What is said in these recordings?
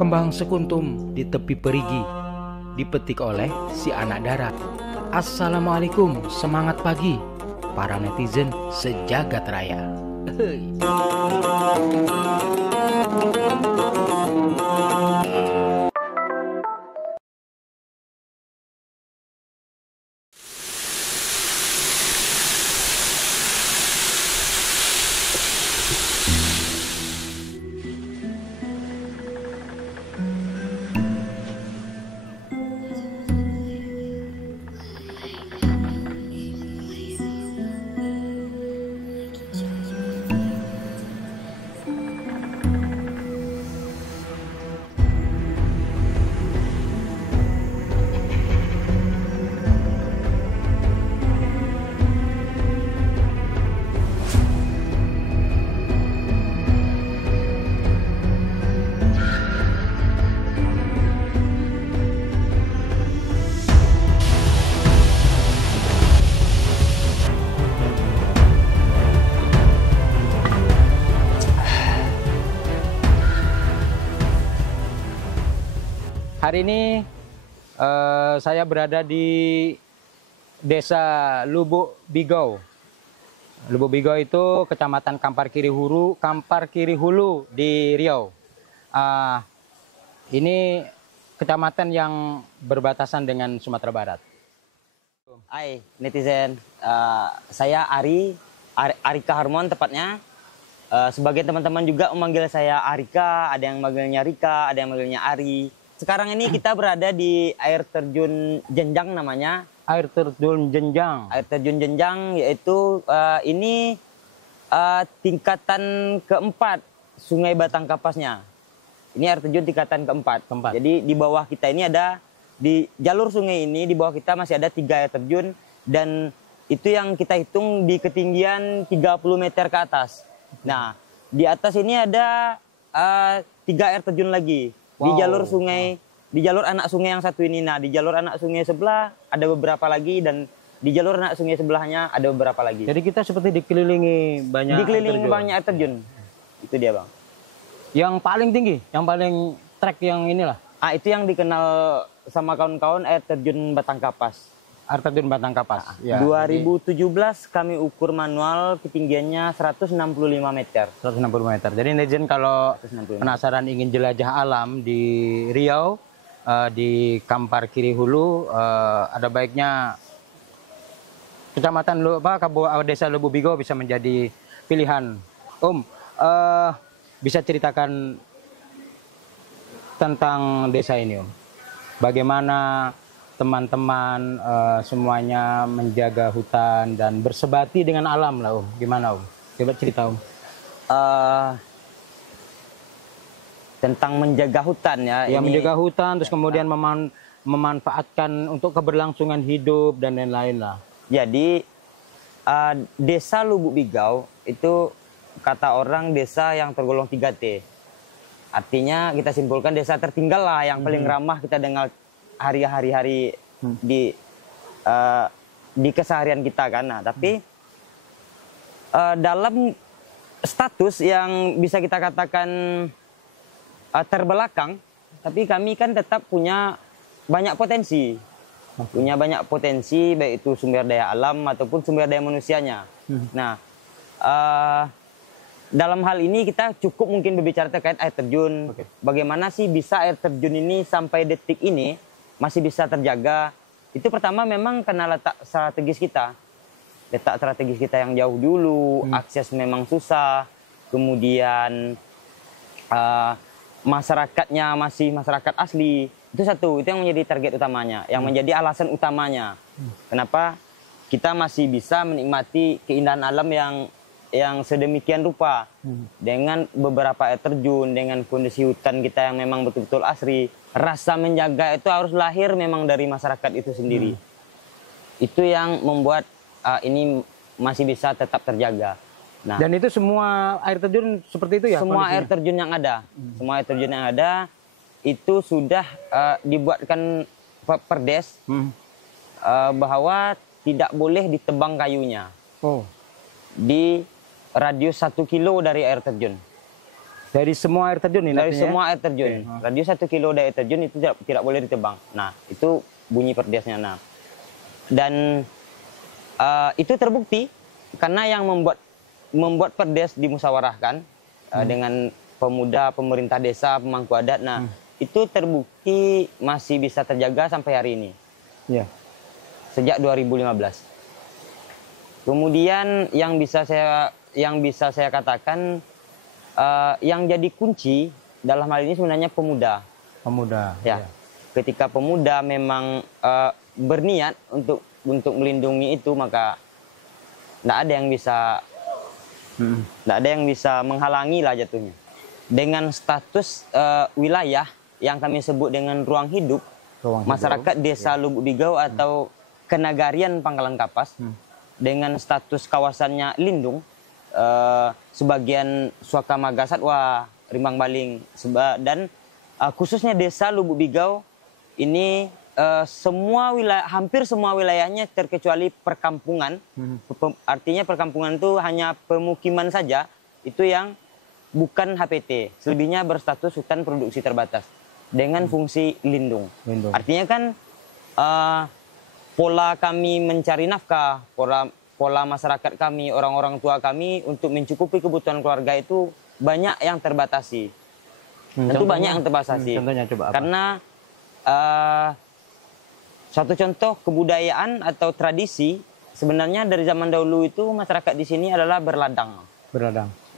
Kembang sekuntum di tepi perigi, dipetik oleh si anak darat. Assalamualaikum, semangat pagi para netizen sejagat raya. Hari ini saya berada di Desa Lubuk Bigau. Lubuk Bigau itu Kecamatan Kampar Kiri Hulu di Riau. Ini kecamatan yang berbatasan dengan Sumatera Barat. Hai netizen, saya Arika Harmon tepatnya. Sebagai teman-teman juga memanggil saya Arika, ada yang manggilnya Rika, ada yang manggilnya Ari. Sekarang ini kita berada di air terjun Jenjang namanya. Air terjun Jenjang. Air terjun Jenjang yaitu ini tingkatan keempat Sungai Batang Kapasnya. Ini air terjun tingkatan keempat. Jadi di bawah kita ini ada, di jalur sungai ini di bawah kita masih ada 3 air terjun. Dan itu yang kita hitung di ketinggian 30 meter ke atas. Nah di atas ini ada 3 air terjun lagi. Di jalur sungai, di jalur anak sungai yang satu ini. Nah, di jalur anak sungai sebelah ada beberapa lagi, dan di jalur anak sungai sebelahnya ada beberapa lagi. Jadi kita seperti dikelilingi banyak air terjun. Itu dia, Bang. Yang paling tinggi, yang paling trek yang inilah. Itu yang dikenal sama kawan-kawan air terjun Batang Kapas. Air terjun Batang Kapas. Ya, 2017 kami ukur manual ketinggiannya 165 meter. 165 meter. Jadi netizen kalau penasaran ingin jelajah alam di Riau, di Kampar Kiri Hulu, ada baiknya Kecamatan Desa Lubuk Bigau bisa menjadi pilihan. Bisa ceritakan tentang desa ini, Om? Bagaimana teman-teman semuanya menjaga hutan dan bersebati dengan alam lah, Om. Gimana, Om? Coba cerita, Om. Tentang menjaga hutan ya. Ya, menjaga hutan, terus kemudian memanfaatkan untuk keberlangsungan hidup dan lain-lain lah. Jadi Desa Lubuk Bigau itu kata orang desa yang tergolong 3T. Artinya kita simpulkan desa tertinggal lah, yang paling ramah kita dengan hari-hari di keseharian kita kan. Nah, tapi dalam status yang bisa kita katakan terbelakang, tapi kami kan tetap punya banyak potensi. Punya banyak potensi, baik itu sumber daya alam ataupun sumber daya manusianya. Nah, dalam hal ini kita cukup mungkin berbicara terkait air terjun. Bagaimana sih bisa air terjun ini sampai detik ini masih bisa terjaga? Itu pertama memang karena letak strategis kita. Letak strategis kita yang jauh dulu, akses memang susah. Kemudian masyarakatnya masih masyarakat asli. Itu satu, itu yang menjadi target utamanya, yang menjadi alasan utamanya. Kenapa kita masih bisa menikmati keindahan alam yang sedemikian rupa. Dengan beberapa air terjun, dengan kondisi hutan kita yang memang betul-betul asri. Rasa menjaga itu harus lahir memang dari masyarakat itu sendiri. Itu yang membuat ini masih bisa tetap terjaga. Nah, dan itu semua air terjun seperti itu ya? Semua kondisinya? air terjun yang ada. Semua air terjun yang ada itu sudah dibuatkan perdes bahwa tidak boleh ditebang kayunya. Di radius 1 kilo dari air terjun. Dari semua air terjun ini? Dari artinya? semua air terjun. Radius 1 kilo dari air terjun itu tidak boleh ditebang. Nah, itu bunyi perdesnya. Nah, dan itu terbukti karena yang membuat perdes dimusyawarahkan dengan pemuda, pemerintah desa, pemangku adat. Nah, itu terbukti masih bisa terjaga sampai hari ini. Ya. Sejak 2015. Kemudian yang bisa saya katakan yang jadi kunci dalam hal ini sebenarnya pemuda. Pemuda. Ya. Ketika pemuda memang berniat untuk melindungi itu, maka tidak ada yang bisa menghalangi lah jatuhnya. Dengan status wilayah yang kami sebut dengan ruang hidup masyarakat Desa Lubuk Bigau atau Kenagarian Pangkalan Kapas, dengan status kawasannya lindung, sebagian Suaka Marga Satwa, Rimbang Baling, dan khususnya Desa Lubuk Bigau ini hampir semua wilayahnya terkecuali perkampungan. Artinya perkampungan itu hanya pemukiman saja, itu yang bukan HPT, selebihnya berstatus hutan produksi terbatas dengan fungsi lindung. Artinya kan pola kami mencari nafkah, pola masyarakat kami, orang-orang tua kami untuk mencukupi kebutuhan keluarga itu banyak yang terbatasi. Tentu banyak yang terbatasi. Contohnya coba apa? Karena satu contoh kebudayaan atau tradisi sebenarnya dari zaman dahulu itu masyarakat di sini adalah berladang.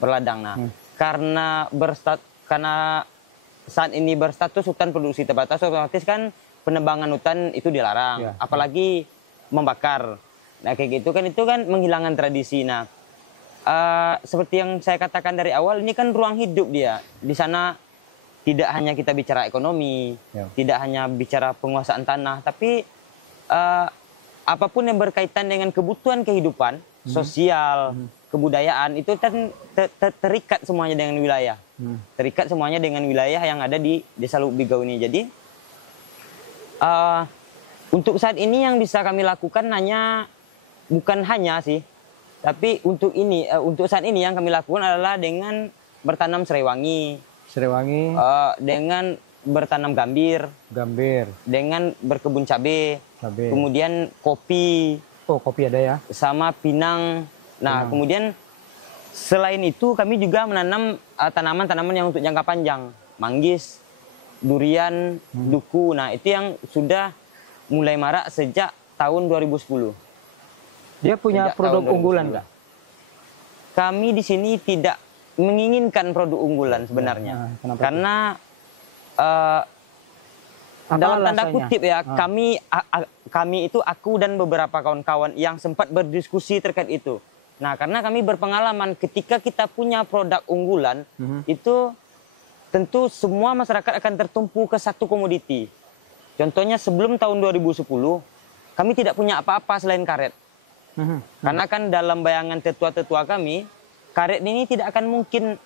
Berladang. Nah, karena saat ini berstatus hutan produksi terbatas, otomatis kan penebangan hutan itu dilarang, apalagi membakar. Nah, kayak gitu kan, itu kan menghilangkan tradisi. Nah, seperti yang saya katakan dari awal, ini kan ruang hidup dia. Di sana tidak hanya kita bicara ekonomi, tidak hanya bicara penguasaan tanah, tapi apapun yang berkaitan dengan kebutuhan kehidupan, sosial, kebudayaan, itu kan terikat semuanya dengan wilayah. Terikat semuanya dengan wilayah yang ada di Desa Lubuk Bigau ini. Jadi, untuk saat ini yang bisa kami lakukan bukan hanya sih, tapi untuk saat ini yang kami lakukan adalah dengan bertanam serewangi, dengan bertanam gambir, dengan berkebun cabai, kemudian kopi. Oh, kopi ada ya? Sama pinang. Nah, kemudian selain itu kami juga menanam tanaman-tanaman yang untuk jangka panjang, manggis, durian, duku. Nah, itu yang sudah mulai marak sejak tahun 2010. Dia punya produk unggulan nggak? Kami di sini tidak menginginkan produk unggulan sebenarnya. Karena dalam tanda kutip ya, kami itu, aku dan beberapa kawan-kawan yang sempat berdiskusi terkait itu. Nah, karena kami berpengalaman ketika kita punya produk unggulan, itu tentu semua masyarakat akan tertumpu ke satu komoditi. Contohnya sebelum tahun 2010, kami tidak punya apa-apa selain karet. Karena kan dalam bayangan tetua-tetua kami, karet ini tidak akan mungkin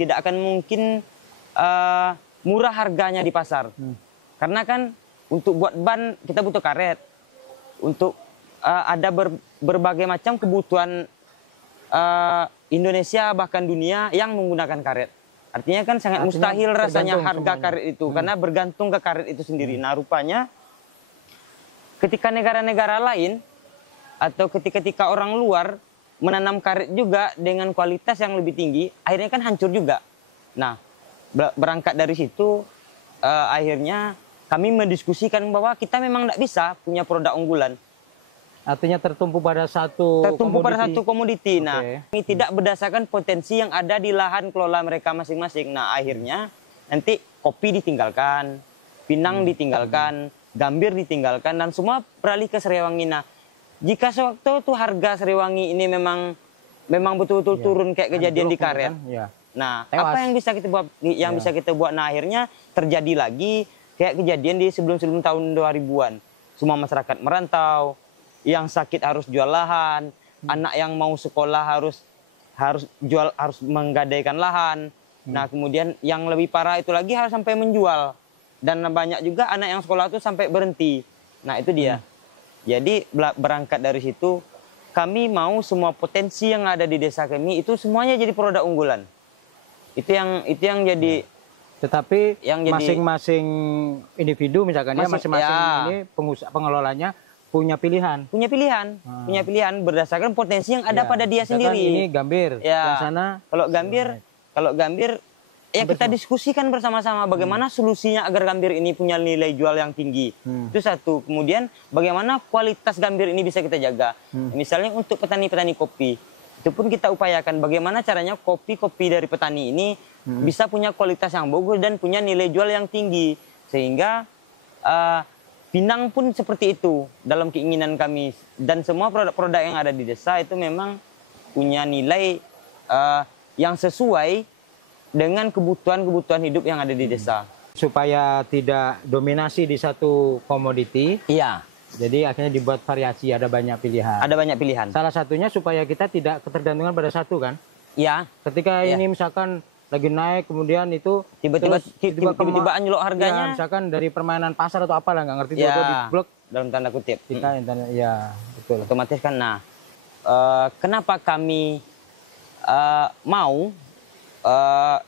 tidak akan mungkin murah harganya di pasar. Karena kan untuk buat ban kita butuh karet. Untuk ada berbagai macam kebutuhan Indonesia bahkan dunia yang menggunakan karet. Artinya kan sangat mustahil rasanya harga karet itu, karena bergantung ke karet itu sendiri. Nah, rupanya ketika negara-negara lain atau ketika orang luar menanam karet juga dengan kualitas yang lebih tinggi, akhirnya kan hancur juga. Nah, berangkat dari situ, akhirnya kami mendiskusikan bahwa kita memang tidak bisa punya produk unggulan. Artinya tertumpu pada satu komoditi. Nah, ini tidak berdasarkan potensi yang ada di lahan kelola mereka masing-masing. Nah, akhirnya nanti kopi ditinggalkan, pinang ditinggalkan, gambir ditinggalkan, dan semua beralih ke serewangi. Nah, jika sewaktu itu harga serewangi ini memang betul-betul turun kayak kejadian di karet. Nah, apa yang bisa kita buat? Bisa kita buat? Nah, akhirnya terjadi lagi kayak kejadian di sebelum tahun 2000-an. Semua masyarakat merantau, yang sakit harus jual lahan, anak yang mau sekolah harus menggadaikan lahan. Nah, kemudian yang lebih parah itu lagi harus sampai menjual. Dan banyak juga anak yang sekolah itu sampai berhenti. Nah, itu dia. Jadi berangkat dari situ, kami mau semua potensi yang ada di desa kami itu semuanya jadi produk unggulan. Itu yang jadi. Tetapi Yang jadi- masing-masing individu misalkan ya, masing-masing ya. ini pengelolanya punya pilihan. Punya pilihan berdasarkan potensi yang ada Ya, pada dia misalkan sendiri. ini Gambir, Ya. yang sana Kalau Gambir ya kita diskusikan bersama-sama bagaimana solusinya agar Gambir ini punya nilai jual yang tinggi. Itu satu. Kemudian bagaimana kualitas Gambir ini bisa kita jaga. Misalnya untuk petani-petani kopi, itu pun kita upayakan bagaimana caranya kopi-kopi dari petani ini bisa punya kualitas yang bagus dan punya nilai jual yang tinggi. Sehingga Pinang pun seperti itu dalam keinginan kami. Dan semua produk-produk yang ada di desa itu memang punya nilai yang sesuai dengan kebutuhan-kebutuhan hidup yang ada di desa. supaya tidak dominasi di satu komoditi. Iya, Jadi akhirnya dibuat variasi, ada banyak pilihan. ada banyak pilihan. Salah satunya supaya kita tidak ketergantungan pada satu kan. Iya, Ketika Iya. ini misalkan lagi naik, kemudian itu tiba-tiba terus tiba-tiba anjlok harganya. Ya, misalkan dari permainan pasar atau apalah nggak ngerti, Ya, tiba-tiba di blok dalam tanda kutip. kita internet. Ya betul. Otomatis kan. Nah, kenapa kami mau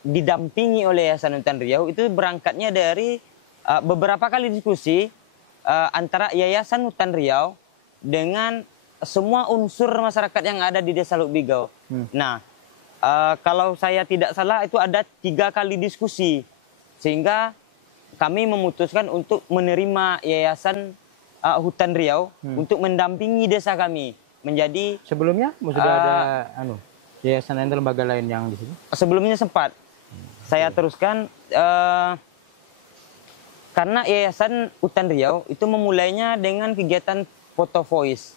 didampingi oleh Yayasan Hutan Riau itu berangkatnya dari beberapa kali diskusi antara Yayasan Hutan Riau dengan semua unsur masyarakat yang ada di Desa Lubigau. Nah, kalau saya tidak salah itu ada 3 kali diskusi sehingga kami memutuskan untuk menerima Yayasan Hutan Riau untuk mendampingi desa kami menjadi. Sebelumnya sudah ada yayasan atau lembaga lain yang di sini. Sebelumnya sempat saya teruskan karena Yayasan Hutan Riau itu memulainya dengan kegiatan foto voice.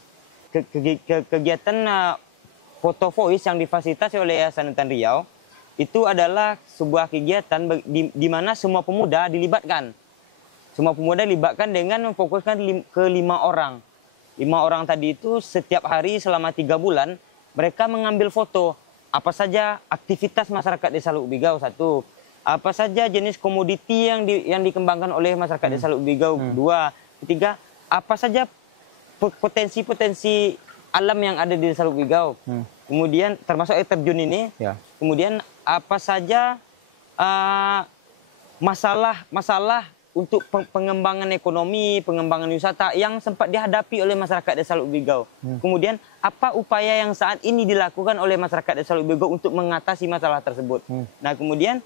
Kegiatan foto voice yang difasilitasi oleh Yayasan Hutan Riau itu adalah sebuah kegiatan di mana semua pemuda dilibatkan. Semua pemuda dilibatkan dengan memfokuskan ke 5 orang. 5 orang tadi itu setiap hari selama 3 bulan mereka mengambil foto apa saja aktivitas masyarakat Desa Lubigau, 1. Apa saja jenis komoditi yang dikembangkan oleh masyarakat Desa Lubigau, 2. 3. Apa saja potensi-potensi alam yang ada di Desa Lubigau. Kemudian termasuk air terjun ini. Ya. Kemudian apa saja masalah untuk pengembangan ekonomi, pengembangan wisata yang sempat dihadapi oleh masyarakat Desa Lubigau. Kemudian apa upaya yang saat ini dilakukan oleh masyarakat Desa Lubigau untuk mengatasi masalah tersebut. Nah, kemudian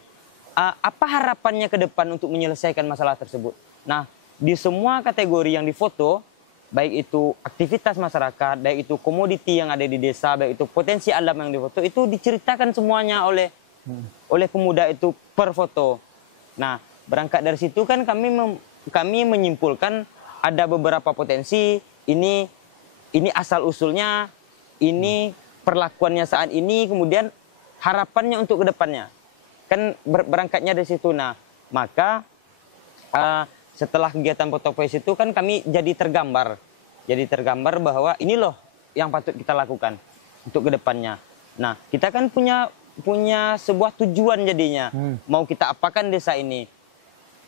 apa harapannya ke depan untuk menyelesaikan masalah tersebut. Nah, di semua kategori yang difoto, baik itu aktivitas masyarakat, baik itu komoditi yang ada di desa, baik itu potensi alam yang difoto, itu diceritakan semuanya oleh pemuda itu per foto. Nah, berangkat dari situ kan kami menyimpulkan ada beberapa potensi, ini asal usulnya, ini perlakuannya saat ini, kemudian harapannya untuk kedepannya. Kan berangkatnya dari situ. Nah, maka setelah kegiatan foto voice itu kan kami jadi tergambar bahwa ini loh yang patut kita lakukan untuk kedepannya. Nah, kita kan punya sebuah tujuan jadinya. Mau kita apakan desa ini.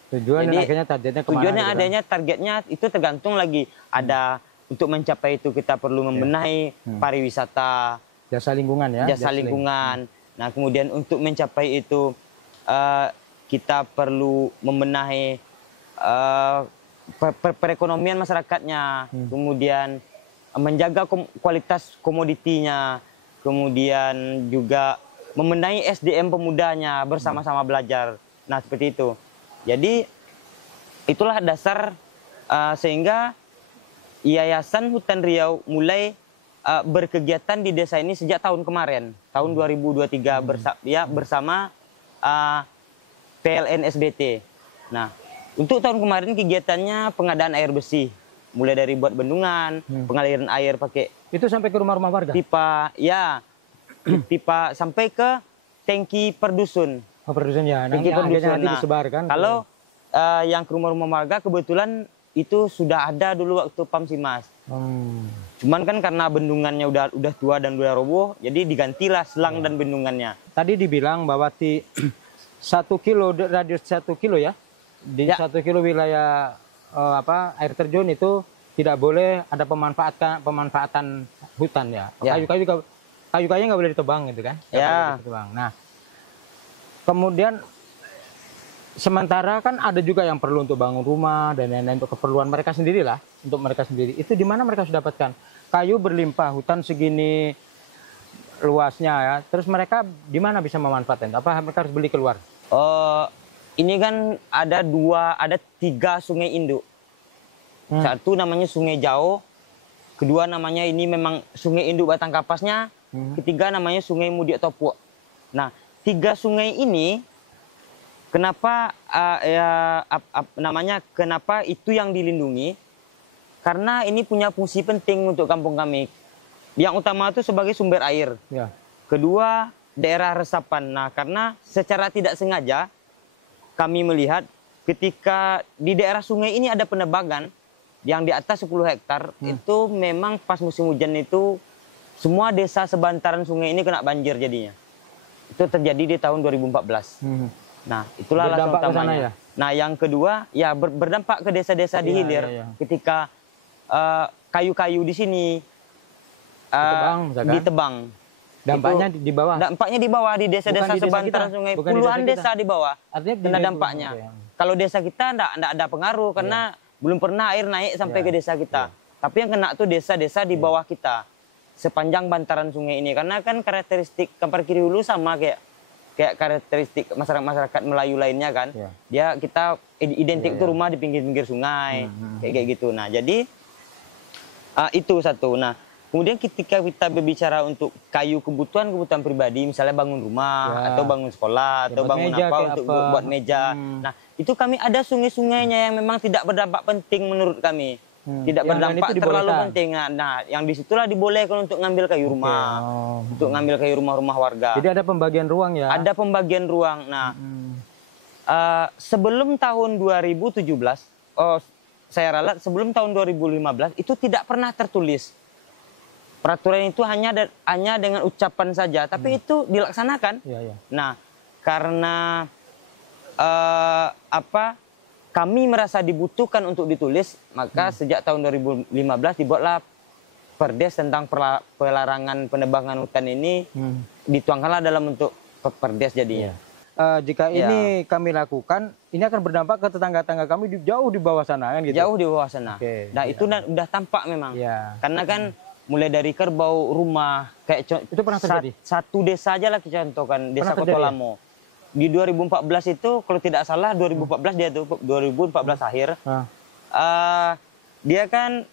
Tujuan Jadi, dan akhirnya targetnya kemana? tujuannya gitu kan? adanya targetnya itu tergantung lagi. Ada untuk mencapai itu kita perlu membenahi pariwisata, Jasa lingkungan ya. jasa lingkungan. Nah, kemudian untuk mencapai itu kita perlu membenahi perekonomian masyarakatnya, kemudian menjaga kualitas komoditinya, kemudian juga membenahi SDM pemudanya bersama-sama belajar. Nah, seperti itu. Jadi itulah dasar sehingga Yayasan Hutan Riau mulai berkegiatan di desa ini sejak tahun kemarin, tahun 2023 bersama PLN SBT. Nah, untuk tahun kemarin kegiatannya pengadaan air bersih, mulai dari buat bendungan, pengaliran air pakai Itu sampai ke rumah-rumah warga. pipa, ya pipa sampai ke tangki per dusun. Oh, produsen ya. Tangki per dusun. Nanti Nah, disebarkan. kalau yang ke rumah-rumah warga kebetulan itu sudah ada dulu waktu Pamsimas. Cuman kan karena bendungannya udah tua dan udah roboh, jadi digantilah selang dan bendungannya. Tadi dibilang bahwa 1 kilo radius 1 kilo ya, di 1 kilo wilayah air terjun itu tidak boleh ada pemanfaatan hutan ya. Ya. Kayu-kayu nggak boleh ditebang gitu kan? Nggak Ya. boleh ditebang. Nah, Kemudian sementara kan ada juga yang perlu untuk bangun rumah dan lain-lain untuk keperluan mereka sendiri lah, untuk mereka sendiri. Itu di mana mereka sudah dapatkan? Kayu berlimpah, hutan segini luasnya ya. Terus mereka di mana bisa memanfaatkan? Apa mereka harus beli keluar? Ini kan ada 3 sungai induk. Satu namanya Sungai Jauh, kedua namanya ini memang Sungai Induk Batang Kapasnya, ketiga namanya Sungai Mudiak Topuk. Nah, 3 sungai ini kenapa kenapa itu yang dilindungi? Karena ini punya fungsi penting untuk kampung kami. Yang utama itu sebagai sumber air. Ya. Kedua, daerah resapan. Nah, karena secara tidak sengaja kami melihat ketika di daerah sungai ini ada penebangan yang di atas 10 hektar, itu memang pas musim hujan itu semua desa sebantaran sungai ini kena banjir jadinya. Itu terjadi di tahun 2014. Nah, itulah alasan utamanya. Ya? Nah, yang kedua, ya berdampak ke desa-desa di hilir. Ketika kayu-kayu di sini ditebang. Dampaknya di bawah? Dampaknya di bawah, di desa-desa sebantaran sungai. Puluhan desa di bawah. Artinya kena dampaknya. Kalau desa kita enggak ada pengaruh, karena belum pernah air naik sampai ke desa kita. Tapi yang kena tuh desa-desa di bawah kita. Sepanjang bantaran sungai ini. Karena kan karakteristik Kampar Kiri Hulu sama kayak karakteristik masyarakat Melayu lainnya kan. Kita identik tuh rumah di pinggir-pinggir sungai. Kayak gitu. Nah, jadi itu satu. Nah, kemudian ketika kita berbicara untuk kayu kebutuhan pribadi, misalnya bangun rumah, atau bangun sekolah, atau bangun untuk buat meja. Nah, itu kami ada sungai-sungainya yang memang tidak berdampak penting menurut kami. Tidak berdampak terlalu penting. Nah, yang disitulah dibolehkan untuk ngambil kayu rumah. Untuk ngambil kayu rumah-rumah warga. Jadi ada pembagian ruang ya? Ada pembagian ruang. Nah, sebelum tahun 2017, saya ralat sebelum tahun 2015, itu tidak pernah tertulis. Peraturan itu hanya dengan ucapan saja, tapi itu dilaksanakan. Nah, karena kami merasa dibutuhkan untuk ditulis, maka sejak tahun 2015 dibuatlah Perdes tentang pelarangan penebangan hutan ini, dituangkanlah dalam bentuk Perdes jadinya. Jika ini kami lakukan, ini akan berdampak ke tetangga-tetangga kami jauh di bawah sana kan gitu? Jauh di bawah sana. Nah, itu udah tampak memang. Karena kan mulai dari kerbau, rumah, kayak itu pernah terjadi? Satu desa aja lah kita contohkan, Desa Kotolamo. Di 2014 itu, kalau tidak salah 2014 dia tuh 2014 akhir, dia kan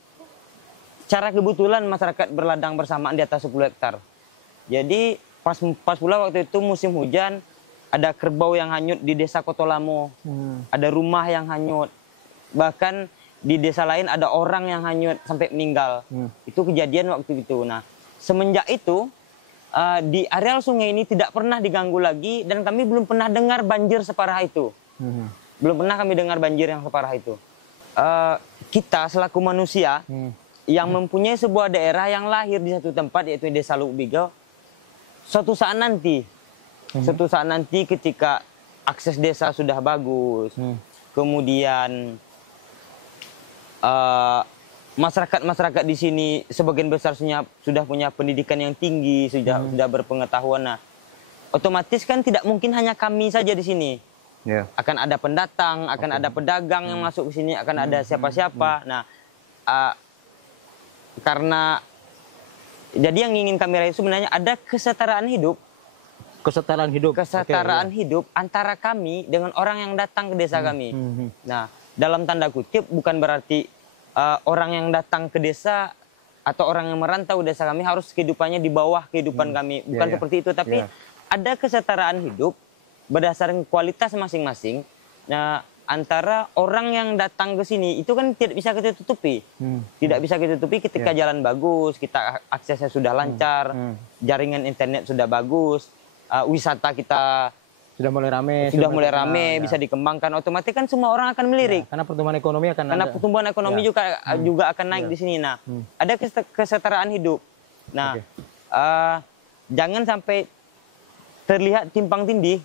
secara kebetulan masyarakat berladang bersamaan di atas 10 hektar. Jadi pas pula waktu itu musim hujan, ada kerbau yang hanyut di Desa Kotolamo, ada rumah yang hanyut, bahkan di desa lain ada orang yang hanyut sampai meninggal. Itu kejadian waktu itu. Nah, semenjak itu di areal sungai ini tidak pernah diganggu lagi, dan kami belum pernah dengar banjir separah itu. Belum pernah kami dengar banjir yang separah itu. Kita selaku manusia yang mempunyai sebuah daerah yang lahir di satu tempat, yaitu Desa Lubuk Bigau, suatu saat nanti ketika akses desa sudah bagus, kemudian masyarakat di sini sebagian besar sudah punya pendidikan yang tinggi, sudah berpengetahuan. Nah, otomatis kan tidak mungkin hanya kami saja di sini. Akan ada pendatang, akan ada pedagang yang masuk ke sini, akan ada siapa-siapa. Nah, karena jadi yang ingin kami raih sebenarnya ada kesetaraan hidup. Kesetaraan hidup antara kami dengan orang yang datang ke desa kami. Nah, dalam tanda kutip bukan berarti orang yang datang ke desa atau orang yang merantau desa kami harus kehidupannya di bawah kehidupan kami. Bukan seperti itu, tapi ada kesetaraan hidup berdasarkan kualitas masing-masing. Nah, antara orang yang datang ke sini itu kan tidak bisa kita tutupi. Tidak bisa kita tutupi ketika jalan bagus, kita aksesnya sudah lancar, jaringan internet sudah bagus, wisata kita sudah mulai rame, bisa dikembangkan, otomatis kan semua orang akan melirik. Karena pertumbuhan ekonomi akan pertumbuhan ekonomi juga akan naik di sini. Nah, ada kesetaraan hidup. Nah, jangan sampai terlihat timpang tindih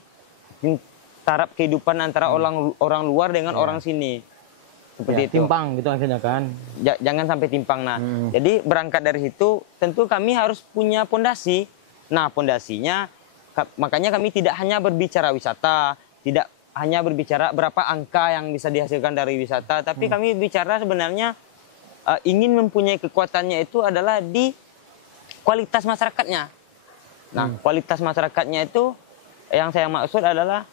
taraf kehidupan antara orang luar dengan orang sini. Seperti itu. Timpang gitu akhirnya kan. Jangan sampai timpang. Nah, jadi berangkat dari situ tentu kami harus punya pondasi. Nah, pondasinya makanya kami tidak hanya berbicara wisata, tidak hanya berbicara berapa angka yang bisa dihasilkan dari wisata, tapi kami bicara sebenarnya ingin mempunyai kekuatannya itu adalah di kualitas masyarakatnya. Nah, kualitas masyarakatnya itu yang saya maksud adalah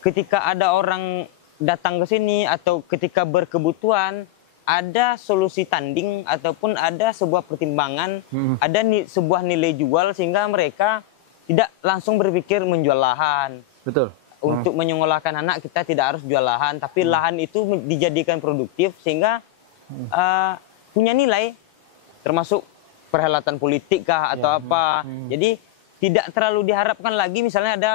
ketika ada orang datang ke sini atau ketika berkebutuhan, ada solusi tanding ataupun ada sebuah pertimbangan, ada sebuah nilai jual sehingga mereka tidak langsung berpikir menjual lahan. Betul. Untuk menyekolahkan anak kita tidak harus jual lahan, tapi lahan itu dijadikan produktif sehingga punya nilai, termasuk perhelatan politik kah atau apa. Jadi tidak terlalu diharapkan lagi misalnya ada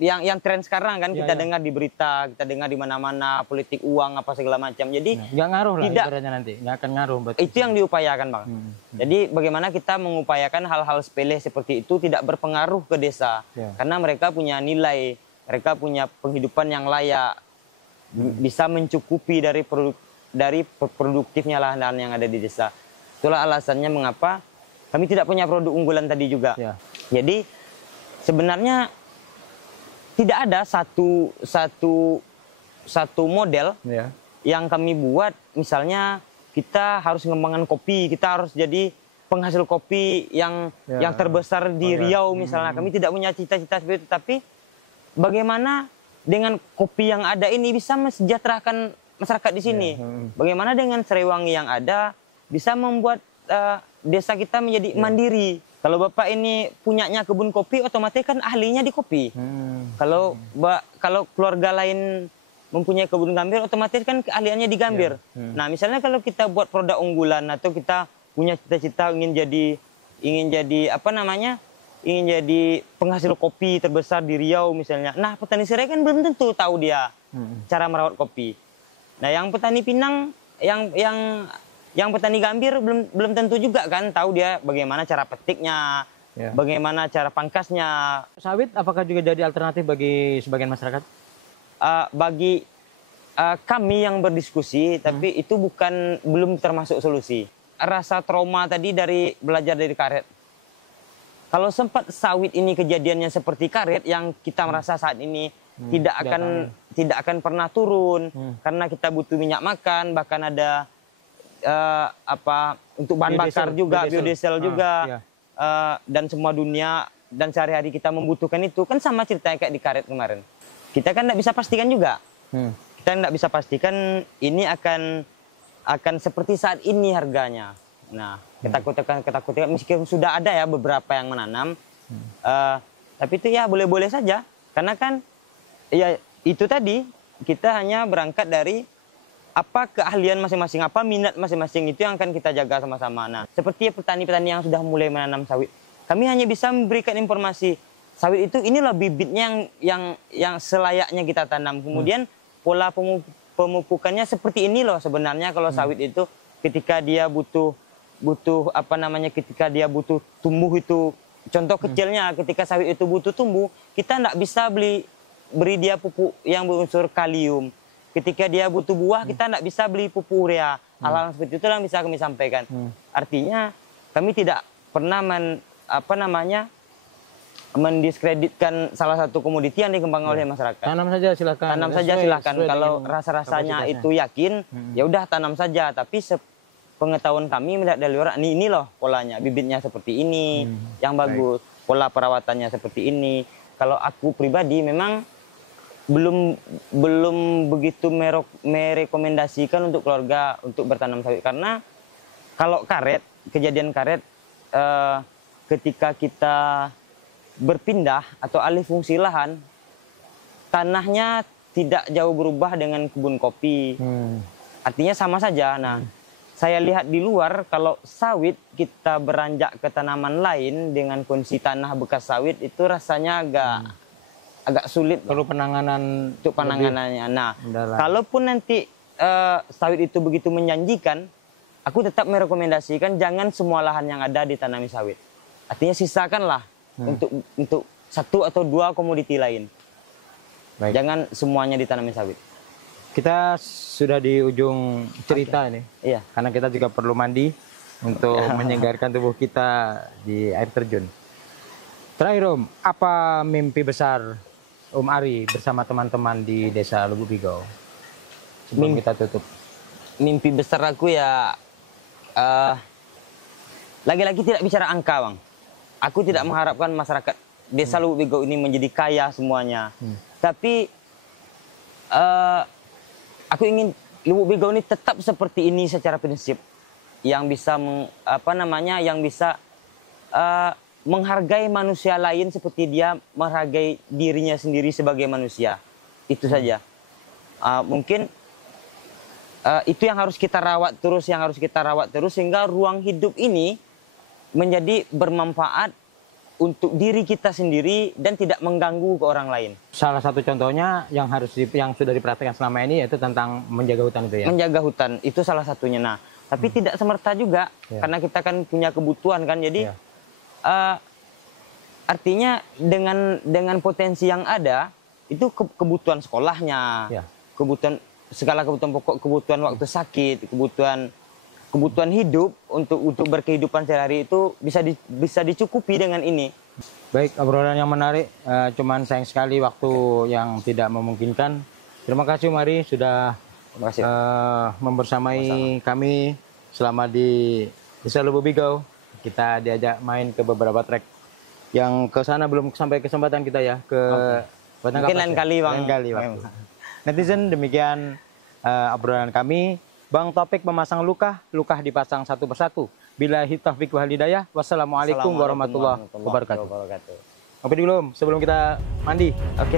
yang tren sekarang kan kita dengar di berita, kita dengar di mana-mana politik uang apa segala macam. Jadi nggak ngaruh lah tidak, ibaratnya nanti, nggak akan ngaruh. Itu yang diupayakan, Bang. Jadi bagaimana kita mengupayakan hal-hal sepele seperti itu tidak berpengaruh ke desa, karena mereka punya nilai, mereka punya penghidupan yang layak, bisa mencukupi dari produktifnya lahan yang ada di desa. Itulah alasannya mengapa kami tidak punya produk unggulan tadi juga. Jadi sebenarnya tidak ada satu model yang kami buat. Misalnya kita harus mengembangkan kopi, kita harus jadi penghasil kopi yang terbesar di Riau misalnya. Kami tidak punya cita-cita seperti itu, tapi bagaimana dengan kopi yang ada ini bisa mensejahterakan masyarakat di sini. Bagaimana dengan Sriwangi yang ada bisa membuat desa kita menjadi mandiri. Kalau Bapak ini punyanya kebun kopi, otomatis kan ahlinya di kopi. Kalau keluarga lain mempunyai kebun gambir, otomatis kan keahliannya di gambir. Nah, misalnya kalau kita buat produk unggulan atau kita punya cita-cita ingin jadi apa namanya? Ingin jadi penghasil kopi terbesar di Riau misalnya. Nah, petani serai kan belum tentu tahu dia cara merawat kopi. Nah, yang petani pinang, yang petani gambir belum tentu juga kan tahu dia bagaimana cara petiknya, bagaimana cara pangkasnya. Sawit apakah juga jadi alternatif bagi sebagian masyarakat? Bagi kami yang berdiskusi, tapi itu belum termasuk solusi. Rasa trauma tadi dari belajar dari karet. Kalau sempat sawit ini kejadiannya seperti karet yang kita merasa saat ini tidak akan pernah turun karena kita butuh minyak makan, bahkan ada untuk bahan bakar juga, biodiesel juga, dan semua dunia dan sehari-hari kita membutuhkan itu kan sama ceritanya kayak di karet kemarin. Kita kan tidak bisa pastikan juga, kita tidak bisa pastikan ini akan seperti saat ini harganya. Nah, ketakutan meskipun sudah ada ya beberapa yang menanam, tapi itu ya boleh-boleh saja, karena kan ya itu tadi kita hanya berangkat dari apa keahlian masing-masing, apa minat masing-masing, itu yang akan kita jaga sama-sama. Nah, seperti petani-petani yang sudah mulai menanam sawit, kami hanya bisa memberikan informasi sawit itu inilah bibitnya yang selayaknya kita tanam. Kemudian pola pemupukannya seperti ini loh sebenarnya kalau sawit itu ketika dia butuh ketika dia butuh tumbuh itu, contoh kecilnya ketika sawit itu butuh tumbuh, kita tidak bisa beri dia pupuk yang berunsur kalium. Ketika dia butuh buah, kita tidak bisa beli pupuk urea. Hal-hal seperti itu yang bisa kami sampaikan. Artinya kami tidak pernah mendiskreditkan salah satu komoditi yang dikembangkan oleh masyarakat. Tanam saja silakan. Tanam saja silakan. Kalau rasa-rasanya itu yakin, ya udah tanam saja. Tapi pengetahuan kami melihat dari luar, ini loh polanya, bibitnya seperti ini, yang bagus, pola perawatannya seperti ini. Kalau aku pribadi memang belum begitu merekomendasikan untuk keluarga untuk bertanam sawit, karena kalau kejadian karet, ketika kita berpindah atau alih fungsi lahan, tanahnya tidak jauh berubah dengan kebun kopi. Artinya sama saja. Nah, saya lihat di luar, kalau sawit kita beranjak ke tanaman lain dengan kondisi tanah bekas sawit, itu rasanya agak sulit. Perlu penanganan untuk penanganannya. Nah, kalaupun nanti sawit itu begitu menjanjikan, aku tetap merekomendasikan jangan semua lahan yang ada ditanami sawit. Artinya sisakanlah untuk satu atau dua komoditi lain. Baik. Jangan semuanya ditanami sawit. Kita sudah di ujung cerita ini. Iya. Karena kita juga perlu mandi untuk menyegarkan tubuh kita di air terjun. Terakhir Om, apa mimpi besar Om Ari bersama teman-teman di Desa Lubuk Bigau? Sebelum kita tutup. Mimpi besar aku ya, lagi-lagi tidak bicara angka Bang. Aku tidak mengharapkan masyarakat Desa Lubuk Bigau ini menjadi kaya semuanya. Tapi aku ingin Lubuk Bigau ini tetap seperti ini secara prinsip. Yang bisa yang bisa menghargai manusia lain seperti dia menghargai dirinya sendiri sebagai manusia. Itu saja. Mungkin itu yang harus kita rawat terus, sehingga ruang hidup ini menjadi bermanfaat untuk diri kita sendiri dan tidak mengganggu ke orang lain. Salah satu contohnya yang sudah diperhatikan selama ini yaitu tentang menjaga hutan itu ya. Menjaga hutan itu salah satunya. Nah, tapi tidak semerta juga karena kita kan punya kebutuhan kan. Jadi artinya dengan potensi yang ada itu kebutuhan sekolahnya, segala kebutuhan pokok, kebutuhan waktu sakit, kebutuhan hidup untuk berkehidupan sehari-hari itu bisa dicukupi dengan ini. Baik, obrolan yang menarik. Cuman sayang sekali waktu yang tidak memungkinkan. Terima kasih Mari sudah membersamai kami selama di Desa Lubuk Bigau. Kita diajak main ke beberapa trek yang ke sana belum sampai kesempatan kita ya ke Batang Kapas. Mungkin lain kali Bang. Netizen, demikian obrolan kami. Bang Topik memasang luka dipasang satu persatu. Bila taufik wal hidayah. Wassalamualaikum warahmatullahi wabarakatuh. Ngopi dulu sebelum kita mandi. Oke.